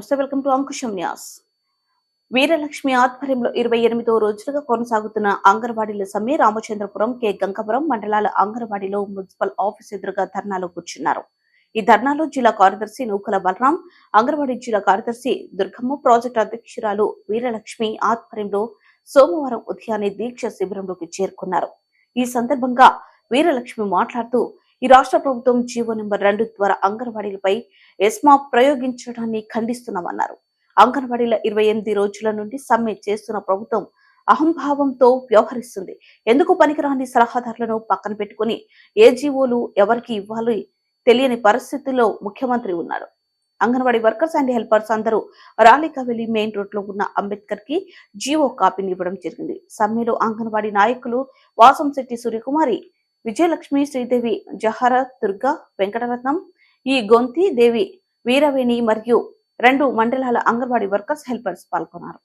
నమస్తే welcome to Ankusam Nyas. Veeralakshmi ఆధ్వర్యంలో ఇరవై ఎనిమిదో రోజులుగా కొనసాగుతున్న అంగన్వాడీల సమ్మె రామచంద్రపురం కె. గంగపురం మండలాల అంగన్వాడీలో మున్సిపల్ ఆఫీస్ ఎదురుగా ధర్నాలో కూర్చున్నారు. ఈ ధర్నాలో జిల్లా కార్యదర్శి నూకల బలరాం అంగన్వాడీ జిల్లా కార్యదర్శి దుర్గమ్మ ప్రాజెక్టు అధ్యక్షురాలు వీరలక్ష్మి ఆధ్వర్యంలో సోమవారం ఉదయాన్నే దీక్ష శిబిరంలోకి చేరుకున్నారు. ఈ సందర్భంగా వీరలక్ష్మి మాట్లాడుతూ ఈ రాష్ట్ర ప్రభుత్వం జీవో నెంబర్ రెండు ద్వారా అంగన్వాడీలపై ఎస్మా ప్రయోగించడాన్ని ఖండిస్తున్నామన్నారు. అంగన్వాడీల ఇరవై ఎనిమిది రోజుల నుండి సమ్మె చేస్తున్న ప్రభుత్వం అహంభావంతో వ్యవహరిస్తుంది. ఎందుకు పనికిరాని సలహాదారులను పక్కన పెట్టుకుని ఏ జీవోలు ఎవరికి ఇవ్వాలి తెలియని పరిస్థితుల్లో ముఖ్యమంత్రి ఉన్నారు. అంగన్వాడీ వర్కర్స్ అండ్ హెల్పర్స్ అందరూ రాలిక వెళ్ళి మెయిన్ రోడ్లో ఉన్న అంబేద్కర్కి జీవో కాపీని ఇవ్వడం జరిగింది. సమ్మెలో అంగన్వాడీ నాయకులు వాసం శెట్టి సూర్యకుమారి విజయలక్ష్మి శ్రీదేవి జహర దుర్గా వెంకటరత్నం ఈ గొంతి దేవి వీరవేణి మరియు రెండు మండలాల అంగన్వాడీ వర్కర్స్ హెల్పర్స్ పాల్గొన్నారు.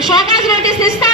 Joga as notícias